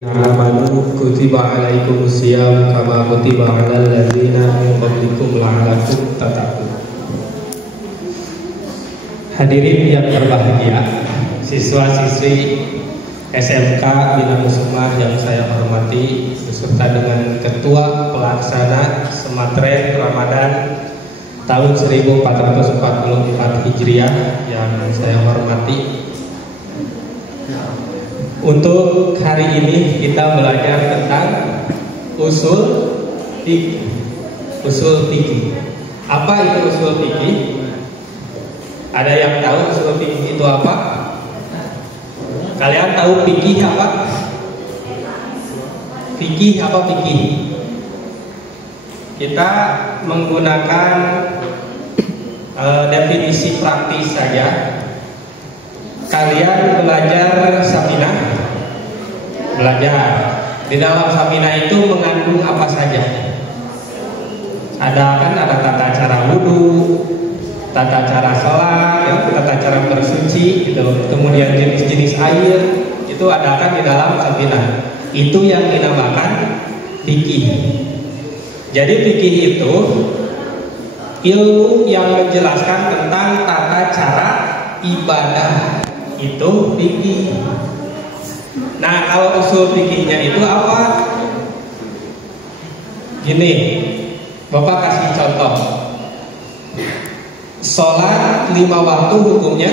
Amanu kutiba alaikumusiyam kama kutiba alal ladzina min qablikum la'allakum tattaqun. Hadirin yang berbahagia, siswa-siswi SMK Bina Muslimah yang saya hormati, beserta dengan Ketua Pelaksana Sematren Ramadan tahun 1444 Hijriah yang saya hormati. Untuk hari ini kita belajar tentang usul fikih. Usul fikih. Apa itu usul fikih? Ada yang tahu usul fikih itu apa? Kalian tahu fikih apa? Fikih apa fikih? Kita menggunakan definisi praktis saja. Kalian belajar Safinah, belajar di dalam Safinah itu mengandung apa saja? Ada tata cara wudhu, tata cara sholat, ya, tata cara bersuci, gitu. Kemudian jenis-jenis air itu ada di dalam Safinah. Itu yang dinamakan fikih. Jadi fikih itu ilmu yang menjelaskan tentang tata cara ibadah. Itu fikih. Nah, kalau usul fikihnya itu apa? Gini, Bapak kasih contoh. Sholat 5 waktu hukumnya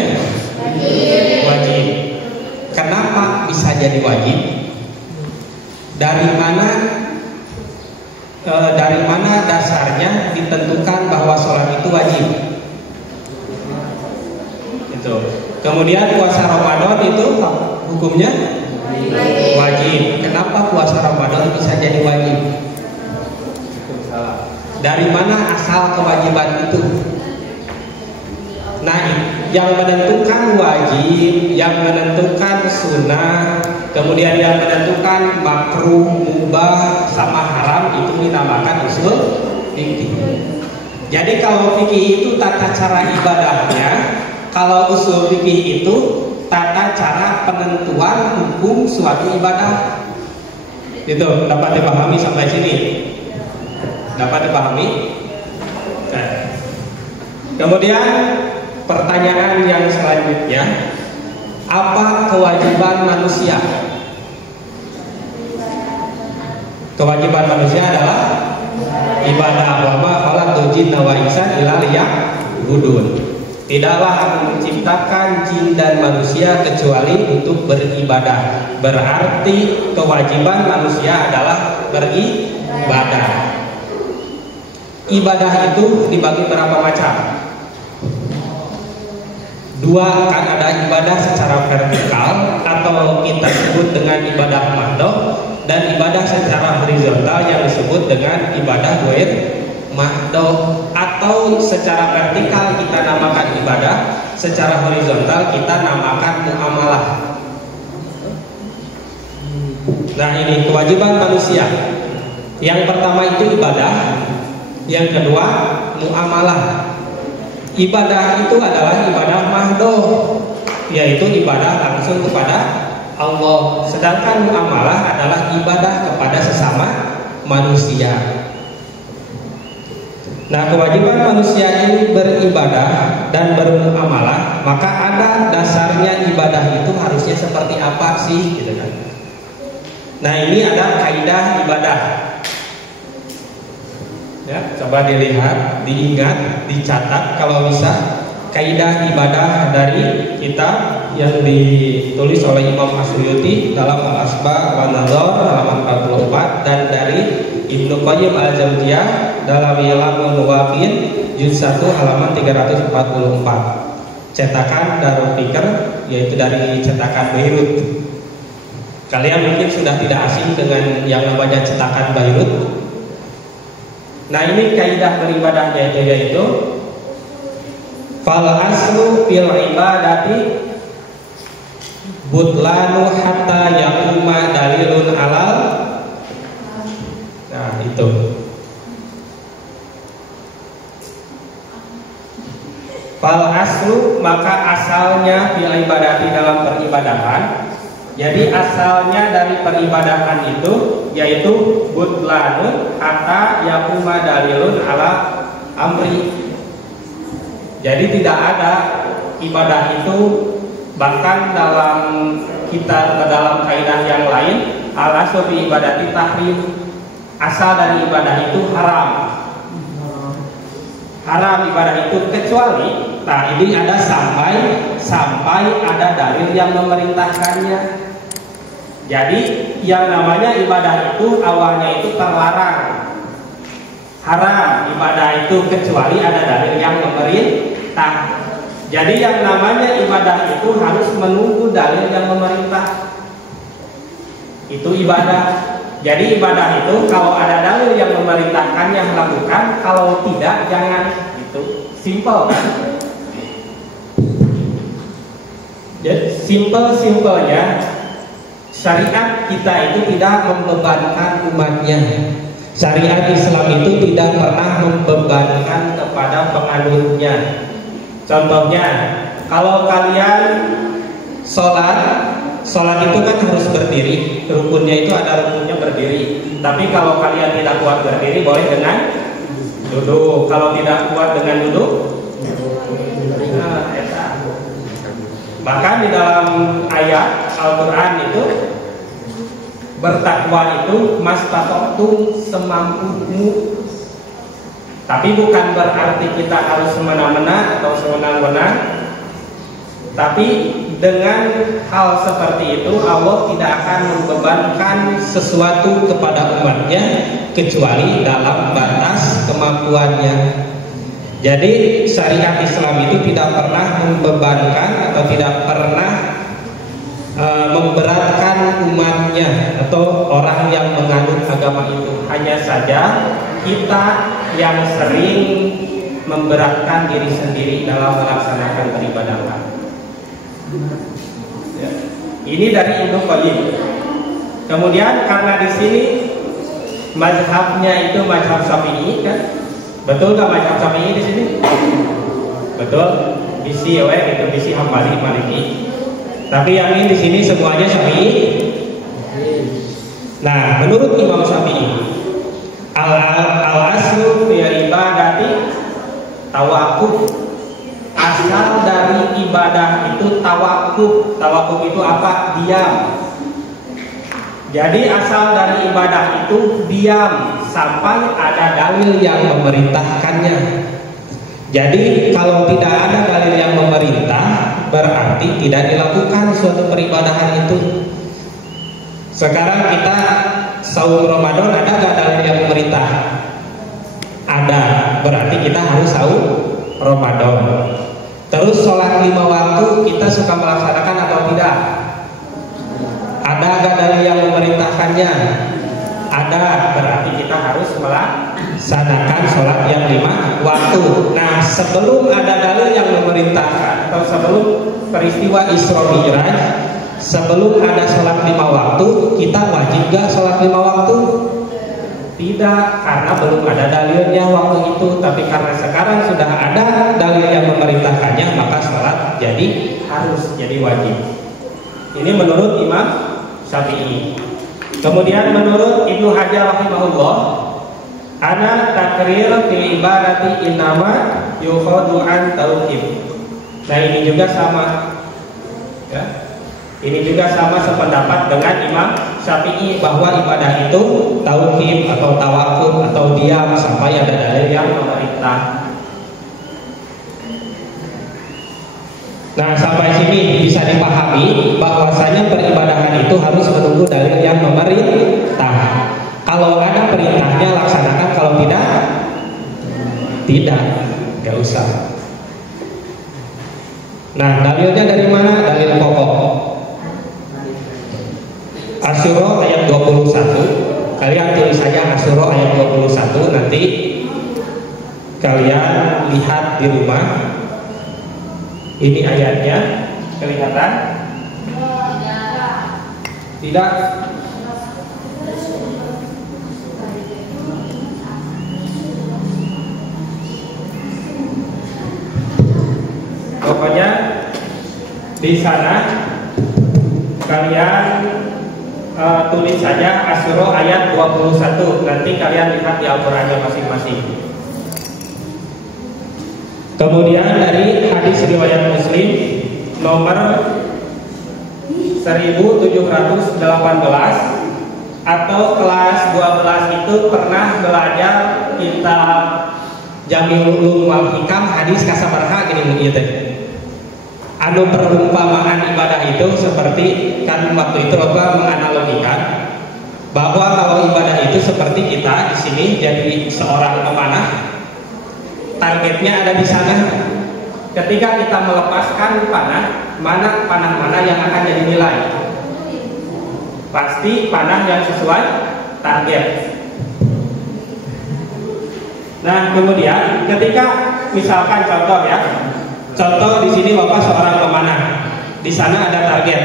wajib. Kenapa bisa jadi wajib? Dari mana dasarnya ditentukan bahwa sholat itu wajib? Itu. Kemudian puasa Ramadan itu hukumnya wajib. Kenapa puasa Ramadan bisa jadi wajib? Dari mana asal kewajiban itu? Nah, yang menentukan wajib, yang menentukan sunnah, kemudian yang menentukan makruh, mubah, sama haram itu dinamakan usul fikih. Jadi kalau fikih itu tata cara ibadahnya, kalau usul fikih itu tata cara penentuan hukum suatu ibadah. Itu dapat dipahami sampai sini? Dapat dipahami? Nah. Kemudian pertanyaan yang selanjutnya, apa kewajiban manusia? Kewajiban manusia adalah ibadah. Wa ma khalaqtul jinna wal insa illa liya'budun. Tidaklah aku menciptakan jin dan manusia kecuali untuk beribadah. Berarti kewajiban manusia adalah beribadah. Ibadah itu dibagi berapa macam? 2, kan ada ibadah secara vertikal atau kita sebut dengan ibadah mahdoh, dan ibadah secara horizontal yang disebut dengan ibadah ghair mahdoh. Atau secara vertikal kita namakan ibadah, secara horizontal kita namakan muamalah. Nah, ini kewajiban manusia. Yang pertama itu ibadah, yang kedua muamalah. Ibadah itu adalah ibadah mahdoh, yaitu ibadah langsung kepada Allah. Sedangkan muamalah adalah ibadah kepada sesama manusia. Nah, kewajiban manusia ini beribadah dan bermuamalah, maka ada dasarnya ibadah itu harusnya seperti apa sih, gitu kan? Nah, ini ada kaidah ibadah. Ya, coba dilihat, diingat, dicatat kalau bisa. Kaidah ibadah dari kitab yang ditulis oleh Imam Asyuyuti dalam Al-Asba' wa Nadhar halaman 44, dan dari Ibnu Qayyim Al-Jauziyah dalam Ilamul Muwaqqi'in juz 1 halaman 344. Cetakan Darul Fikr, yaitu dari cetakan Beirut. Kalian mungkin sudah tidak asing dengan yang namanya cetakan Beirut. Nah, ini kaidah beribadahnya itu yaitu fal aslu fil ibadati butlanu hatta yaquma dalilun alal. Nah, itu. Fal aslu, maka asalnya fil ibadati dalam peribadahan Jadi asalnya dari peribadahan itu yaitu butlanun hatta yakuma dalilun ala amri. Jadi tidak ada ibadah itu, bahkan dalam kaidah yang lain ala sufi ibadati tahrim, asal dari ibadah itu haram. Haram ibadah itu kecuali, nah ini ada sampai ada dalil yang memerintahkannya. Jadi yang namanya ibadah itu awalnya itu terlarang, haram ibadah itu kecuali ada dalil yang memerintah. Jadi yang namanya ibadah itu harus menunggu dalil yang memerintah. Itu ibadah. Jadi ibadah itu kalau ada dalil yang memerintahkannya lakukan, kalau tidak jangan. Itu simple kan? Jadi simpelnya syariat kita itu tidak membebankan umatnya. Syariat Islam itu tidak pernah membebankan kepada penganutnya. Contohnya, kalau kalian sholat itu kan harus berdiri. Rukunnya itu ada rukunnya berdiri. Tapi kalau kalian tidak kuat berdiri, boleh dengan duduk. Kalau tidak kuat dengan duduk, bahkan di dalam ayat Al-Quran itu bertakwa itu mastata'tum semampumu. Tapi bukan berarti kita harus semena-mena atau sewenang-wenang. Tapi dengan hal seperti itu Allah tidak akan membebankan sesuatu kepada umatnya kecuali dalam batas kemampuannya. Jadi syariat Islam itu tidak pernah membebankan atau tidak pernah memberatkan umatnya atau orang yang menganut agama itu. Hanya saja kita yang sering memberatkan diri sendiri dalam melaksanakan peribadahan. Ya. Ini dari Ibnu Qayyim. Kemudian karena di sini mazhabnya itu mazhab Syafi'i kan? Betul nggak mazhab Syafi'i di sini? Betul. Bisi itu bisi Hambali Maliki. Tapi yang ini di sini semuanya Syafi'i. Nah, menurut Imam Syafi'i, al-aslu fi ibadati tawakuf. Asal dari ibadah itu tawakuf. Tawakuf itu apa? Diam. Jadi asal dari ibadah itu diam sampai ada dalil yang memerintahkannya. Jadi kalau tidak ada dalil yang memerintah, berarti tidak dilakukan suatu peribadahan itu. Sekarang kita saum Ramadan, ada nggak dalil yang memerintah? Ada, berarti kita harus saum Ramadan. Terus sholat 5 waktu kita suka melaksanakan atau tidak? Ada nggak dalil yang memerintahkannya? Ada, berarti kita harus melaksanakan sholat yang 5 waktu. Nah, sebelum ada dalil yang memerintahkan atau sebelum peristiwa Isra Mi'raj, sebelum ada sholat 5 waktu, kita wajib gak sholat 5 waktu? Tidak, karena belum ada dalilnya waktu itu. Tapi karena sekarang sudah ada dalil yang memerintahkannya, maka sholat jadi harus, jadi wajib. Ini menurut Imam Syafi'i. Kemudian menurut Ibnu Hajar rahimahullah, ana takrir fil ibadati innama yukhadu an tauhid. Nah, ini juga sama ya. Ini juga sama sependapat dengan Imam Syafi'i bahwa ibadah itu tauhid atau tawakuf atau diam sampai ada dalil yang memerintah. Nah, sampai sini bisa dipahami bahwasanya peribadahan itu harus menunggu dalil yang memerintah. Kalau ada perintahnya laksanakan, kalau tidak, gak usah. Nah, dalilnya dari mana? Dalil pokok. Asyura ayat 21. Kalian tulis saja Asyura ayat 21, nanti kalian lihat di rumah. Ini ayatnya kelihatan? Tidak? Pokoknya di sana kalian tulis saja Asy-Syura ayat 21. Nanti kalian lihat di Al-Qur'annya masing-masing. Kemudian dari hadis riwayat Muslim nomor 1718 atau kelas 12 itu pernah belajar kitab Jami'ul Ulum wal Hikam hadis kasabarha gini ieu teh. Anu perumpamaan ibadah itu seperti kan waktu itu Rasulullah menganalogikan bahwa kalau ibadah itu seperti kita di sini jadi seorang pemanah, targetnya ada di sana. Ketika kita melepaskan panah, panah mana yang akan jadi nilai? Pasti panah yang sesuai target. Nah, kemudian ketika misalkan contoh ya. Contoh di sini Bapak seorang pemanah. Di sana ada target.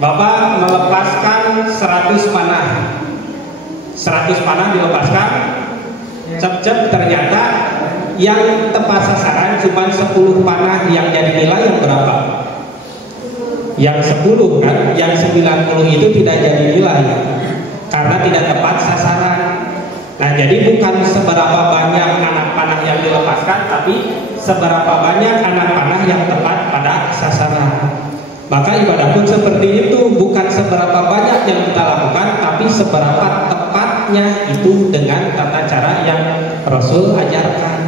Bapak melepaskan 100 panah. 100 panah dilepaskan. Cep-cep ternyata yang tepat sasaran cuma 10 panah, yang jadi nilai yang berapa? Yang 10 kan, yang 90 itu tidak jadi nilai karena tidak tepat sasaran. Nah, jadi bukan seberapa banyak anak panah yang dilepaskan, tapi seberapa banyak anak panah yang tepat pada sasaran. Maka ibadah pun seperti itu, bukan seberapa banyak yang kita lakukan, tapi seberapa tepatnya itu dengan tata cara yang Rasul ajarkan.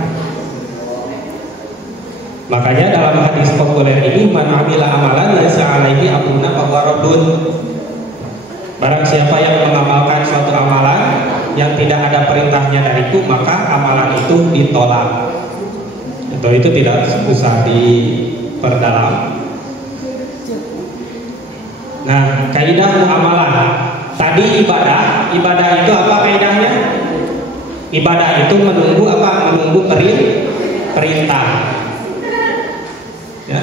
Makanya dalam hadis populer ini, man amila amalan laisa alaihi amruna fahuwa raddun. Barang siapa yang mengamalkan suatu amalan yang tidak ada perintahnya dariku, maka amalan itu ditolak. Itu tidak usah diperdalam. Nah, kaidah muamalah. Tadi ibadah itu apa kaidahnya? Ibadah itu menunggu apa? Menunggu perintah. Ya.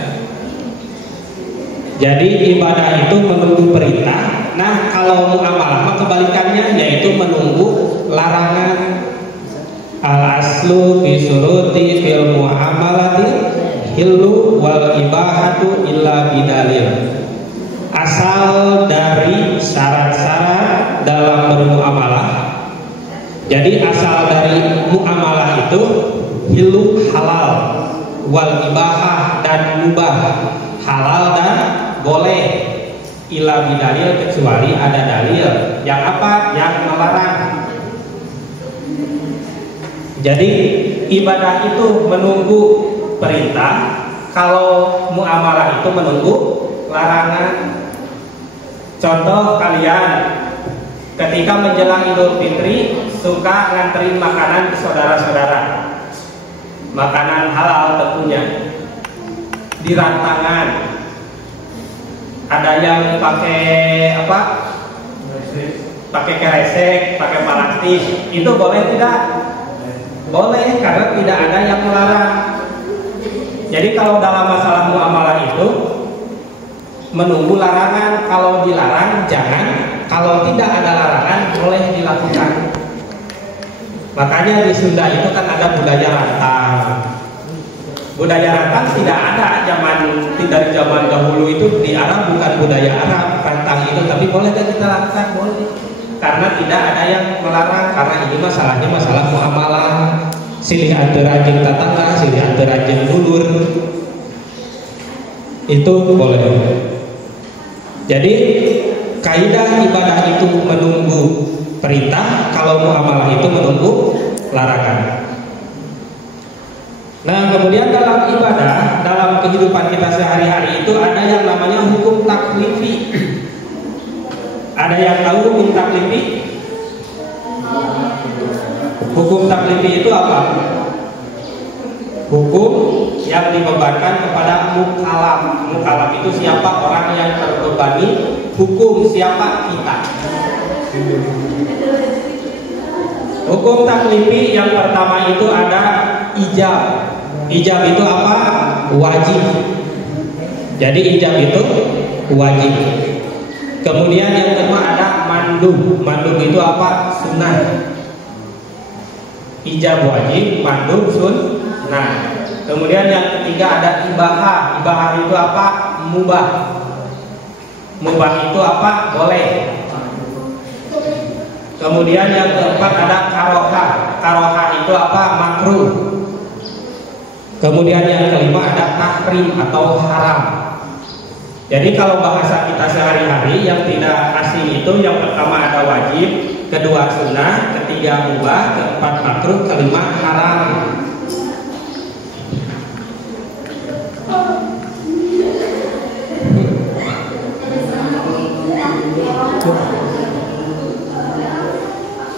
Jadi ibadah itu menunggu perintah. Nah, kalau muamalah kebalikannya, yaitu menunggu larangan. Al-aslu fi syuruti fil muamalati hillu wal ibahatu illa bidalil. Asal dari syarat-syarat dalam bermuamalah. Jadi asal dari muamalah itu hillu halal, wal ibahah dan mubah, halal dan boleh, illa bidalil kecuali ada dalil. Yang apa? Yang melarang. Jadi ibadah itu menunggu perintah, kalau muamalah itu menunggu larangan. Contoh, kalian ketika menjelang Idul Fitri suka nganterin makanan ke saudara-saudara, makanan halal tentunya, di rantangan. Ada yang pakai apa? Pakai keresek, pakai plastik. Itu boleh tidak? Boleh, karena tidak ada yang melarang. Jadi kalau dalam masalah muamalah itu menunggu larangan. Kalau dilarang jangan, kalau tidak ada larangan boleh dilakukan. Makanya di Sunda itu kan ada budaya rantang. Budaya rantang tidak ada dari zaman dahulu. Itu di Arab bukan budaya Arab rantang itu, tapi boleh kan kita lakukan? Boleh. Karena tidak ada yang melarang, karena ini masalahnya masalah muamalah. Silih antara rajin tetangga, silih antara rajin dulur, itu boleh. Jadi kaidah ibadah itu menunggu perintah, kalau muamalah itu menunggu larangan. Nah, kemudian dalam ibadah, dalam kehidupan kita sehari-hari itu ada yang namanya hukum taklifi. Ada yang tahu hukum taklifi? Hukum taklifi itu apa? Hukum yang dibebankan kepada mukallaf. Mukallaf itu siapa? Orang yang terbebani hukum. Siapa? Kita. Hukum taklifi yang pertama itu ada ijab. Ijab itu apa? Wajib. Jadi ijab itu wajib. Kemudian yang kedua ada mandub. Mandub itu apa? Sunnah. Ijab wajib, mandub sunnah. Kemudian yang ketiga ada ibahah. Ibahah itu apa? Mubah. Mubah itu apa? Boleh. Kemudian yang keempat ada karoha. Karoha itu apa? Makruh. Kemudian yang kelima ada tahrim atau haram. Jadi kalau bahasa kita sehari-hari yang tidak asing itu yang pertama ada wajib, kedua sunnah, ketiga mubah, keempat makruh, kelima haram.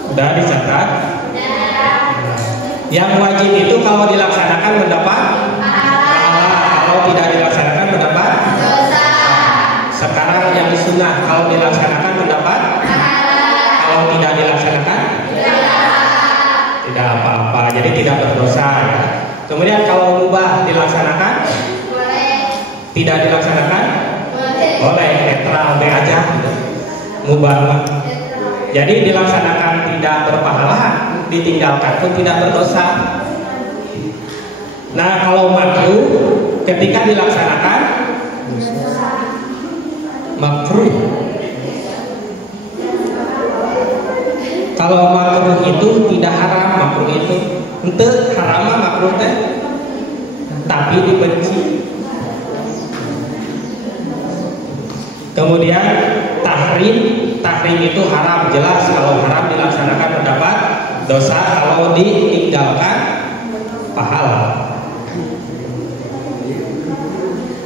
Udah dicatat? Yang wajib itu kalau dilaksanakan mendapat pahala, kalau tidak dilaksanakan mendapat dosa. Sekarang yang sunnah kalau dilaksanakan mendapat pahala, kalau tidak dilaksanakan tidak apa-apa, jadi tidak berdosa ya. Kemudian kalau mubah dilaksanakan boleh, tidak dilaksanakan boleh, netral be aja mubah. Jadi dilaksanakan tidak berpahala, ditinggalkan pun tidak berdosa. Nah kalau makruh ketika dilaksanakan makruh. Kalau makruh itu tidak haram, makruh itu ente haram makruh teh, tapi dibenci. Kemudian tahrim itu haram, jelas kalau haram dilaksanakan mendapat dosa, kalau ditinggalkan pahala.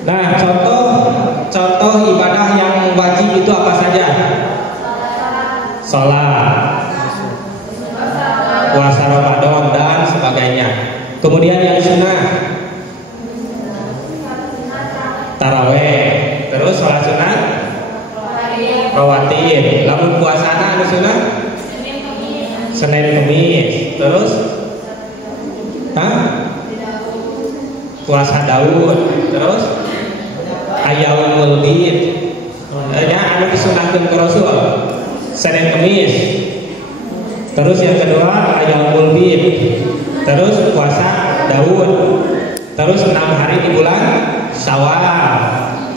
Nah, contoh ibadah yang wajib itu apa saja? Sholat, puasa Ramadan dan sebagainya. Kemudian yang sunnah, taraweh, terus sholat sunat rawatib. Lamun puasana anu sunah Senin Kemis. Terus puasa Daud. Terus Ayyamul Bid. Nya anu disunahkeun ku Rasul Senin Kemis. Terus yang kedua Ayyamul Bid. Terus puasa Daud. Terus 6 hari di bulan Syawal.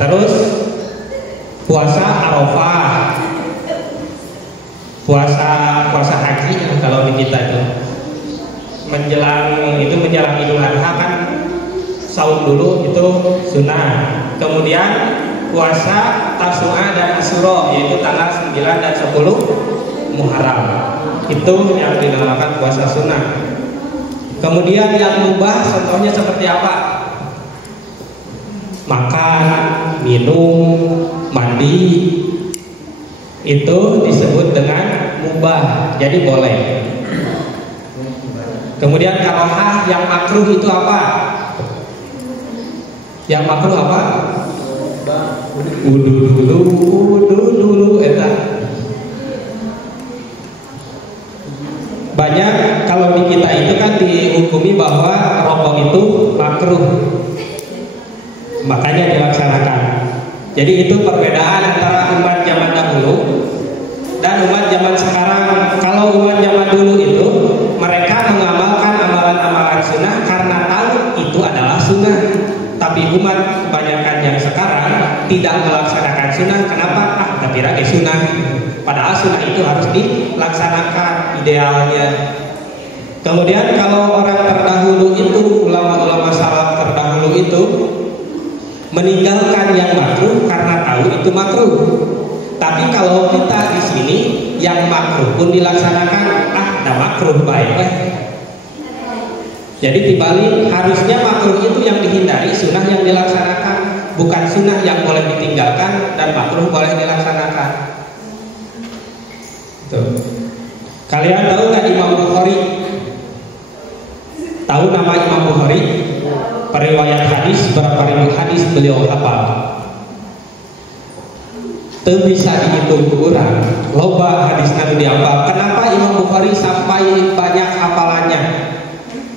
Terus puasa Arafah, puasa haji kalau di kita itu menjelang Idul Adha kan saum dulu itu sunnah. Kemudian puasa Tasu'a dan Asyura yaitu tanggal 9 dan 10 Muharram, itu yang dinamakan puasa sunnah. Kemudian yang mubah contohnya seperti apa? Makan, minum, mandi, itu disebut dengan mubah, jadi boleh. Kemudian karohah yang makruh itu apa? Yang makruh apa? Udu dulu eta. Banyak kalau di kita itu kan dihukumi bahwa rokok itu makruh, makanya dilaksanakan. Jadi itu perbedaan antara umat zaman dahulu dan umat zaman sekarang. Kalau umat zaman dulu itu mereka mengamalkan amalan-amalan sunnah karena tahu itu adalah sunnah. Tapi umat kebanyakan yang sekarang tidak melaksanakan sunnah. Kenapa? Tapi lagi sunnah. Padahal sunnah itu harus dilaksanakan idealnya. Kemudian kalau orang terdahulu itu, ulama-ulama salaf terdahulu itu meninggalkan yang makruh karena tahu itu makruh. Tapi kalau kita di sini yang makruh pun dilaksanakan, ada makruh baik. Jadi dibalik, harusnya makruh itu yang dihindari, sunnah yang dilaksanakan, bukan sunnah yang boleh ditinggalkan dan makruh boleh dilaksanakan. Tuh. Kalian tahu nggak Imam Bukhari? Tahu nama Imam Bukhari? Periwayat hadis, berapa ribu hadis beliau hafal? Itu bisa dihitung kurang. Loba hadis Nabi dihafal. Kenapa Imam Bukhari sampai banyak hafalannya?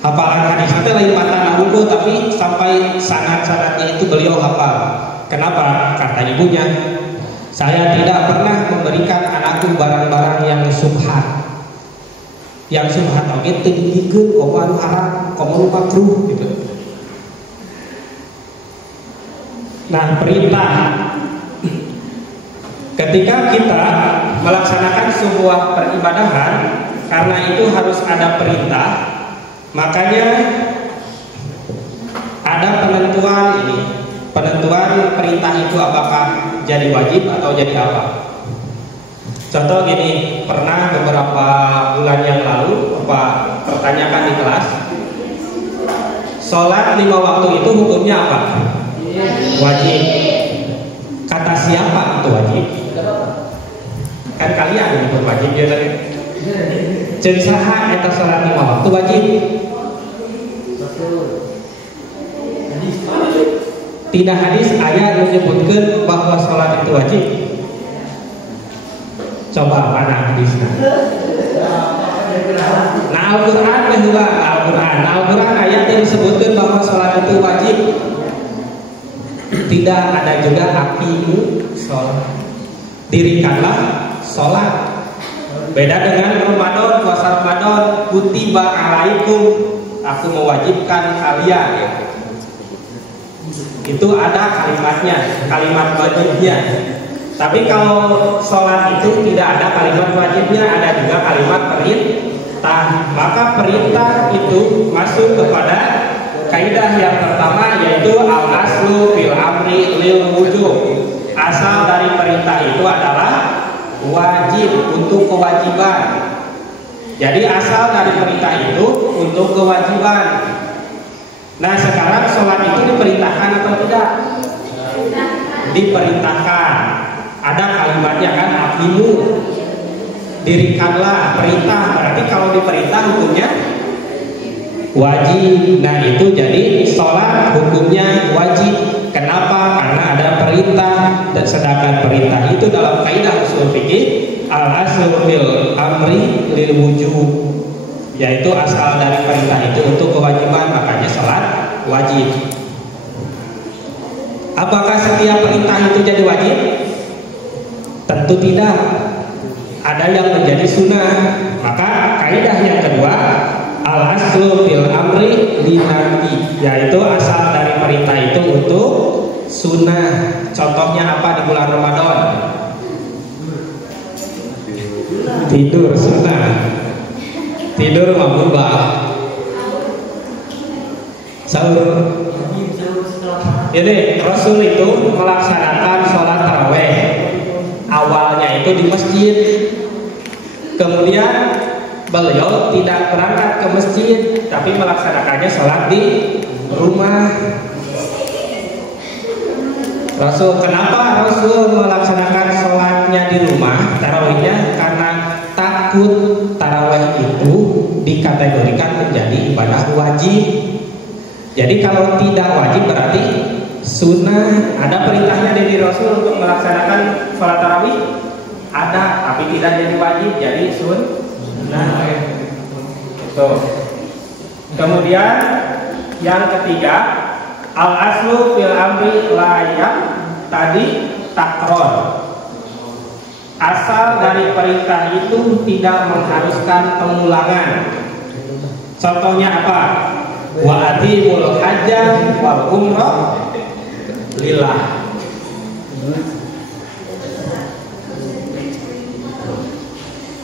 Hafalan hadis itu lain mata unggul, tapi sampai sanad-sanadnya itu beliau hafal. Kenapa? Kata ibunya, saya tidak pernah memberikan anakku barang-barang yang subhat. Yang subhat oke tinggikan koman haram, koman makruh gitu. Nah, perintah Ketika kita melaksanakan sebuah peribadahan, karena itu harus ada perintah, makanya ada penentuan ini. Penentuan perintah itu apakah jadi wajib atau jadi apa. Contoh gini, pernah beberapa bulan yang lalu Bapak pertanyakan di kelas, sholat 5 waktu itu hukumnya apa? Wajib. Kata siapa itu wajib? Kan kalian yang hukum wajib ya tadi. Jeung saha eta sholat 5 waktu wajib? Tidak hadis ayat menyebutkan bahwa sholat itu wajib. Coba mana hadisnya? Nah Al-Quran bahwa Al-Quran ayat yang disebutkan bahwa sholat itu wajib. Tidak ada juga aqimu sholat. Dirikanlah sholat. Beda dengan Ramadan, puasa Ramadan, kutiba alaikum, aku mewajibkan kalian ya. Itu ada kalimatnya, kalimat wajibnya. Tapi kalau sholat itu tidak ada kalimat wajibnya, ada juga kalimat perintah. Maka perintah itu masuk kepada kaidah yang pertama, yaitu al-aslu fil amri lil wujub. Asal dari perintah itu adalah wajib, untuk kewajiban. Jadi asal dari perintah itu untuk kewajiban. Nah sekarang sholat itu diperintahkan atau tidak? Diperintahkan. Ada kalimatnya kan, aqimu, dirikanlah, perintah. Berarti kalau diperintah hukumnya wajib. Nah itu jadi sholat hukumnya wajib. Kenapa? Karena ada perintah. Dan sedangkan perintah itu dalam kaidah usul fikih al-aslu fil amri lil wujub, yaitu asal dari perintah itu untuk kewajiban, makanya sholat wajib. Apakah setiap perintah itu jadi wajib? Tentu tidak. Ada yang menjadi sunnah. Maka kaidah yang kedua, al-aslu fil amri linabi, yaitu asal dari perintah itu untuk sunnah. Contohnya apa di bulan Ramadan? Tidur sunnah. Tidur mabubah. Sahur. Jadi Rasul itu melaksanakan sholat taraweh. Awalnya itu di masjid. Kemudian beliau tidak berangkat ke masjid, tapi melaksanakannya sholat di rumah. Kenapa Rasul melaksanakan sholatnya di rumah tarawihnya? Karena takut tarawih itu dikategorikan menjadi ibadah wajib. Jadi kalau tidak wajib berarti sunnah. Ada perintahnya dari Rasul untuk melaksanakan sholat tarawih? Ada, tapi tidak jadi wajib, jadi sunnah. Kemudian yang ketiga, al-aslu fil amri layak tadi takror. Asal dari perintah itu tidak mengharuskan pengulangan. Contohnya apa? Wa atimul hajjah wal umrah lillah.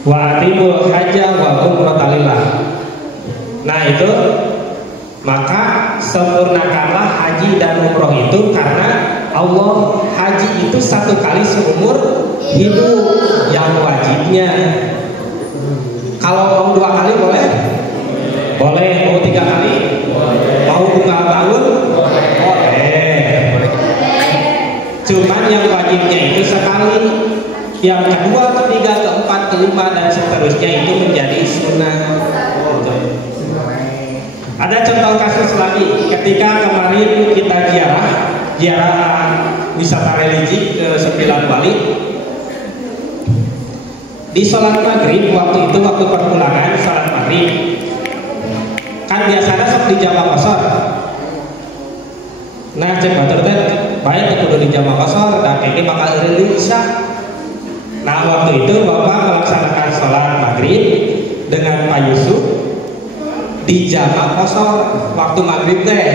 Wa atimul hajjah wal umrah lillah. Nah itu, maka sempurnakanlah haji dan umroh itu karena Allah. Haji itu 1 kali seumur hidup yang wajibnya. Kalau mau 2 kali boleh? Boleh. Mau 3 kali? Mau 2 tahun? Boleh. Cuman yang wajibnya itu sekali. Yang kedua, ketiga, keempat, kelima dan seterusnya itu menjadi sunnah. Ada contoh kasus lagi. Ketika kemarin kita ziarah wisata religi ke 9 Wali. Di sholat maghrib waktu itu, waktu perpulangan sholat maghrib, kan biasanya sok di jamaah qashar. Nah cek batur teh baik kudu di jamaah qashar dan ini bakal eureun isya. Nah waktu itu Bapak melaksanakan sholat maghrib dengan Pak Yusuf di jamaah qashar waktu maghrib teh,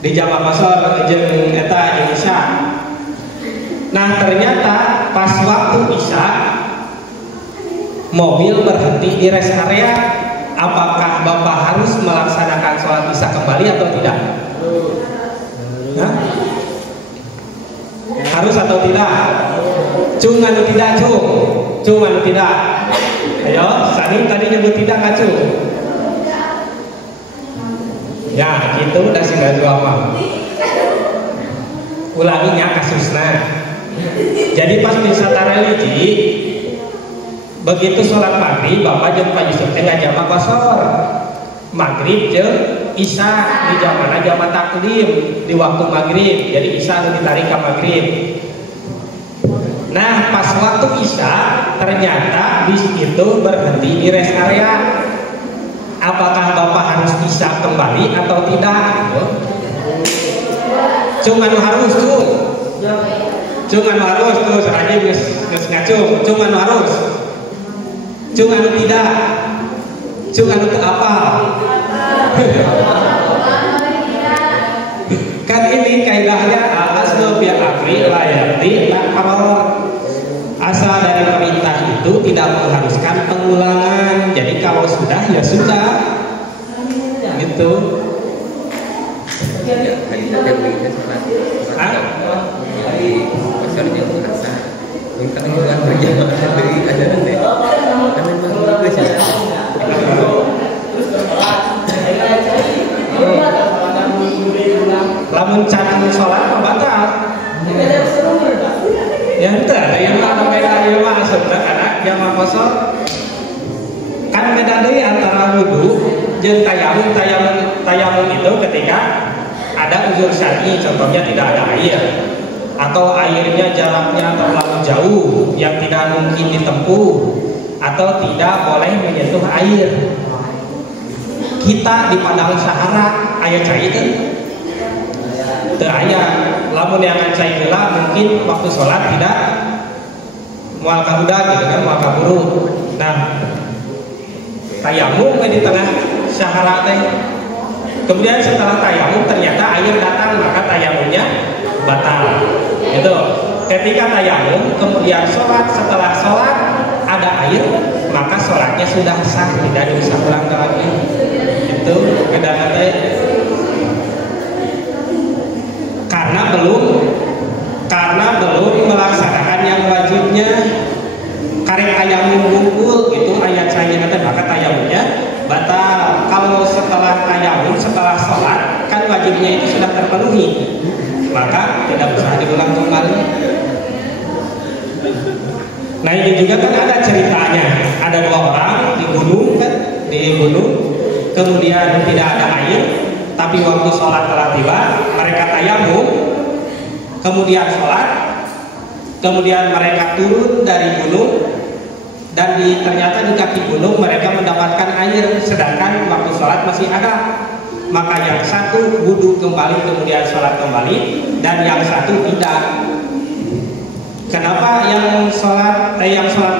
di jamaah qashar jeung eta isya. Nah ternyata pas waktu isya mobil berhenti di rest area, apakah Bapak harus melaksanakan sholat isya kembali atau tidak? Hah? Harus atau tidak? Cung anu tidak cung? Cung anu tidak? Ayo, Sanim tadi nyebut tidak nggak cung? Ya, gitu udah sih nggak dua mah. Ulanginya kasusnya. Jadi pas wisata religi, begitu sholat maghrib, Bapak jeung Pak Yusuf teh ngajama qashar. Maghrib jeung isya di jamana jama takdim di waktu maghrib. Jadi isya anu ditarik ke maghrib. Nah, pas waktu isya ternyata bis itu berhenti di rest area. Apakah Bapak harus isya kembali atau tidak? Cuma harus tuh. Cuma harus tuh saja geus ngacung. Cuma harus. Cuma tidak. Cuma itu apa? Kan ini kaidahnya al-aslu fi amri la yaqdi al-qarar. Asal dari perintah itu tidak mengharuskan pengulangan. Jadi kalau sudah ya sudah. Gitu. Hah? Pasarnya merasa minta ulang berjamaah dari ajaran deh. Kan memang bagus ya. Lamun can sholat batal. Ya ente ada yang mana beda ieu mah sebenarnya karena jamaah qashar kan beda deui antara wudu jeung tayamum itu ketika ada uzur syar'i, contohnya tidak ada air atau airnya jaraknya terlalu jauh yang tidak mungkin ditempuh atau tidak boleh menyentuh air. Kita di padang Sahara aya cai teh? Teu aya. Lamun yang cai heula mungkin waktu sholat tidak moal kahudag gitu kan, moal kaburu. Nah, tayamum di tengah Sahara teh. Kemudian setelah tayamum ternyata air datang, maka tayamumnya batal. Itu. Ketika tayamum kemudian sholat, setelah sholat ada air, maka sholatnya sudah sah, tidak diusah ulang lagi. Itu kedangan teh. Karena belum melaksanakan yang wajibnya. Karek tayamum bungkul itu ayat saya kata maka tayamumnya batal. Kalau setelah tayamum, setelah sholat kan wajibnya itu sudah terpenuhi, maka tidak usah diulang kembali. Nah ini juga kan ada ceritanya, ada dua orang di gunung kan, kemudian tidak ada air, tapi waktu sholat telah tiba, mereka tayamum, kemudian sholat, kemudian mereka turun dari gunung dan ternyata di kaki gunung mereka mendapatkan air, sedangkan waktu sholat masih ada. Maka yang satu wudhu kembali kemudian sholat kembali, dan yang satu tidak. Kenapa yang sholat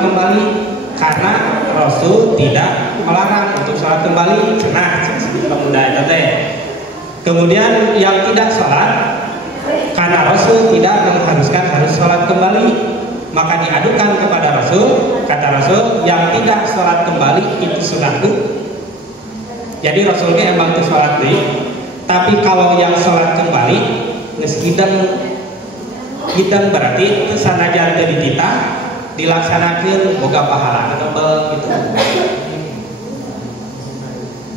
kembali? Karena Rasul tidak melarang untuk sholat kembali. Nah, pemuda itu teh. Kemudian yang tidak sholat, karena Rasul tidak mengharuskan harus sholat kembali, maka diadukan kepada Rasul. Kata Rasul, yang tidak sholat kembali itu sunatku. Jadi Rasulnya emang itu sholat deh. Tapi kalau yang sholat kembali, ngeskidang berarti sanajan dari kita dilaksanakan boga pahala atau gitu.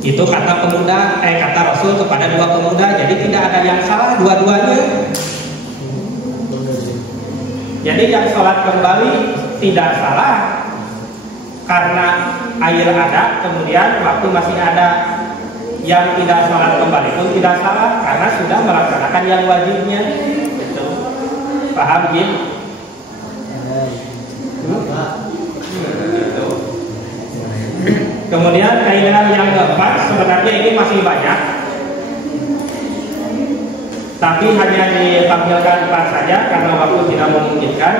Itu kata kata Rasul kepada dua pemuda. Jadi tidak ada yang salah, dua-duanya. Jadi yang sholat kembali tidak salah karena air ada, kemudian waktu masih ada. Yang tidak sholat kembali pun tidak salah karena sudah melaksanakan yang wajibnya. Gitu. Paham ya? Kemudian kaidah yang keempat, sebenarnya ini masih banyak, tapi hanya ditampilkan 4 saja karena waktu tidak memungkinkan.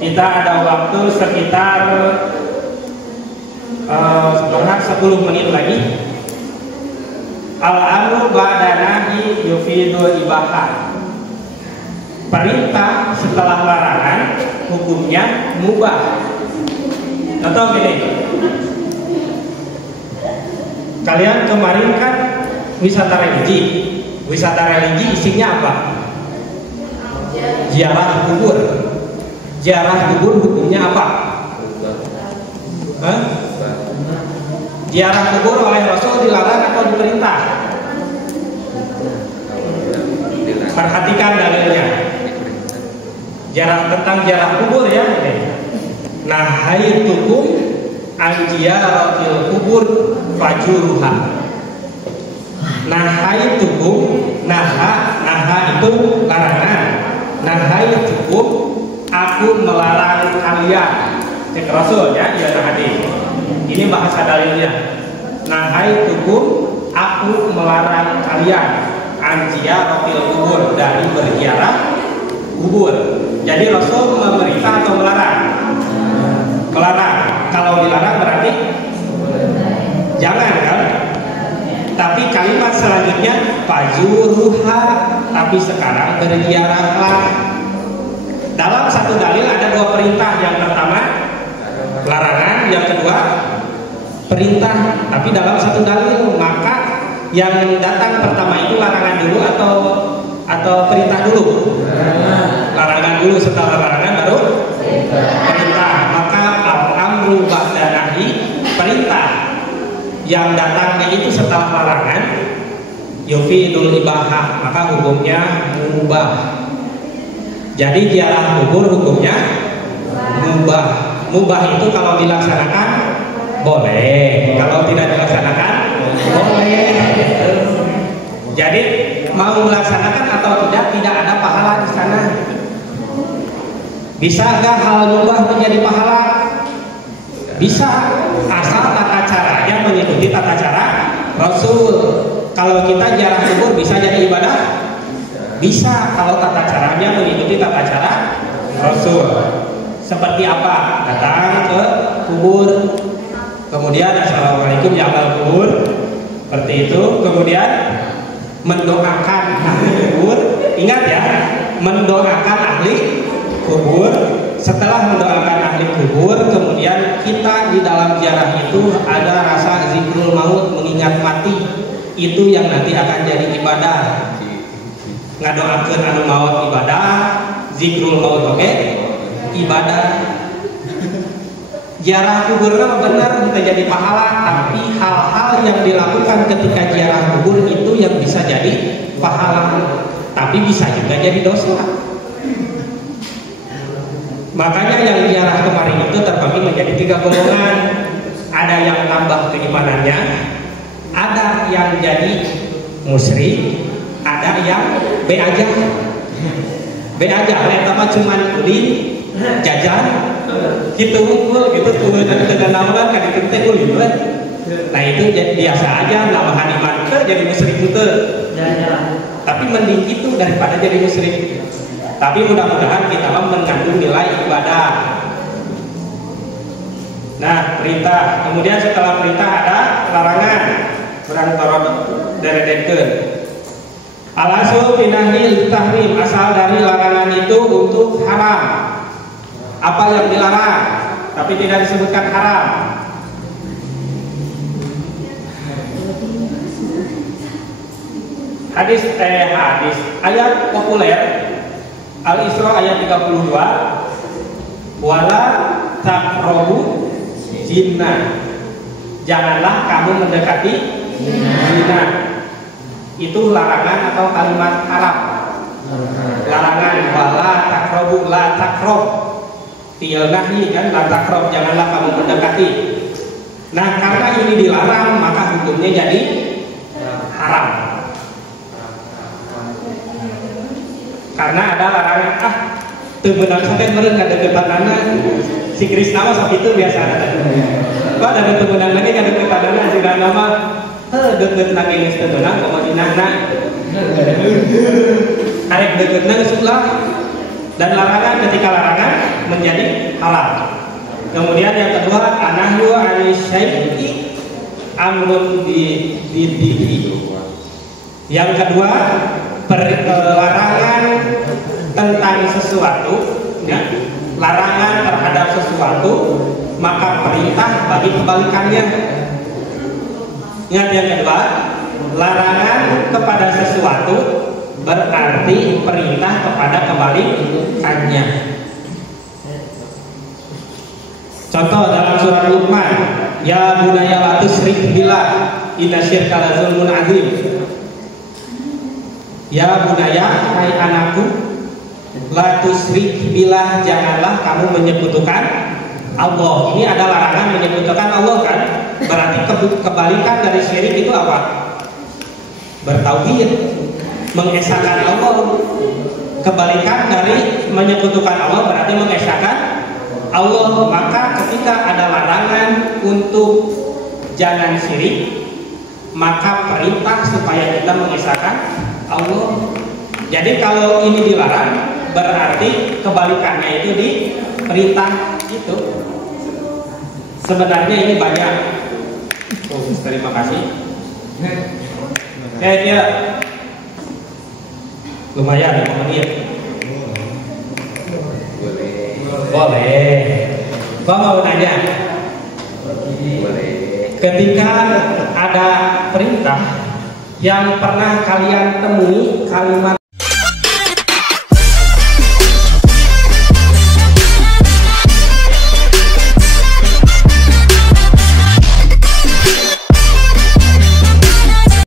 Kita ada waktu sekitar 10 menit lagi. Al-amru ba'da nahi yufidul ibahah. perintah setelah larangan hukumnya mubah. Contoh gini, kalian kemarin kan wisata religi. Wisata religi isinya apa? Ziarah kubur. Ziarah kubur hukumnya apa? Hah? Ziarah kubur oleh Rasul dilarang atau diperintah? Perhatikan dalilnya. Tentang ziarah kubur ya. Nahaitukum an ziyaratil kubur fajuruha. Nahaitukum, naha itu larangan. Nahaitukum, aku melarang kalian. Cek Rasul ya, ya hadis. Ini bahasa dalilnya. Nahaitukum, aku melarang kalian an ziyaratil kubur, dari berziarah kubur. Jadi Rasul memerintah atau melarang? Melarang. Kalau dilarang berarti jangan kan? Tapi kalimat selanjutnya fajuruha, tapi sekarang berziarahlah. Dalam satu dalil ada dua perintah. Yang pertama larangan, yang kedua perintah. Tapi dalam satu dalil, maka yang datang pertama itu larangan dulu atau perintah dulu? Larangan dulu, setelah larangan baru perintah. Maka al-amru ba'da nahi, perintah yang datangnya itu setelah larangan yufidul ibahah, maka hukumnya mubah. Jadi ziarah kubur hukumnya mubah. Mubah itu kalau dilaksanakan boleh, kalau tidak dilaksanakan boleh. Jadi mau melaksanakan atau tidak ada pahala di sana. Bisa nggak hal mubah menjadi pahala? Bisa, asal tata caranya mengikuti tata cara Rasul. Kalau kita ziarah kubur bisa jadi ibadah? Bisa, kalau tata caranya mengikuti tata cara Rasul. Seperti apa? Datang ke kubur, kemudian assalamualaikum ya ahlal kubur, seperti itu. Kemudian mendoakan ahli kubur. Ingat ya, mendoakan ahli kubur. Setelah mendoakan ahli kubur, kemudian kita di dalam ziarah itu ada rasa zikrul maut, mengingat mati. Itu yang nanti akan jadi ibadah. Ngadoakeun anu maut ibadah, zikrul maut oke? Ibadah. Ziarah kubur benar kita jadi pahala, tapi hal-hal yang dilakukan ketika ziarah kubur itu yang bisa jadi pahala, tapi bisa juga jadi dosa. Makanya yang ziarah kemarin itu terbagi menjadi 3 golongan. Ada yang tambah keimanannya, ada yang jadi musyrik, ada yang B aja. B aja, pertama cuman ulin, jajan, gitu unggul, gitu dengan namulan kan itu ulin. Nah itu biasa aja, namahan iman ke jadi musyrik itu. Tapi mending itu daripada jadi musyrik. Tapi mudah-mudahan kita mengandung nilai ibadah. Nah, perintah. Kemudian setelah perintah ada larangan. Kurang torot deredekeun. Al-aslu finahil tahrim, asal dari larangan itu untuk haram. Apa yang dilarang tapi tidak disebutkan haram? Hadis ayat populer Al-Isra ayat 32, wala taqrabu zina, janganlah kamu mendekati zina. Itu larangan atau kalimat haram? Larangan. Wala taqrabu, la taqrab fi'il nahyi kan, la taqrab, janganlah kamu mendekati. Nah, karena ini dilarang maka hukumnya jadi haram. Karena ada larangan, temenang sampai meren ada ketanana. Si Krisna mah saat itu biasa ada. Pak ada temenang lagi ada ketanana si nama deket lagi nih temenang komadinahna. Arek deketna geuslah. Dan larangan, ketika larangan menjadi halal. Kemudian yang kedua, anahyu anisyai'i amrun di. Yang kedua, larangan tentang sesuatu, ya, larangan terhadap sesuatu, maka perintah bagi kebalikannya. Ingat yang kedua, larangan kepada sesuatu berarti perintah kepada kebalikannya. Contoh dalam surat Luqman, ya bunaya la tusyrik billah inna syirka la zulmun azim. Ya bunaya, hai anakku, la tusyrik billah, janganlah kamu menyekutukan Allah. Ini ada larangan menyekutukan Allah kan? Berarti kebalikan dari syirik itu apa? Bertauhid, mengesahkan Allah. Kebalikan dari menyekutukan Allah berarti mengesahkan Allah. Maka ketika ada larangan untuk jangan syirik, maka perintah supaya kita mengesahkan Allah. Jadi kalau ini dilarang, berarti kebalikannya itu diperintah itu. Sebenarnya ini banyak. Terima kasih. Dia lumayan 5 menit. Boleh. Kau mau nanya? Boleh. Ketika ada perintah yang pernah kalian temui kalimat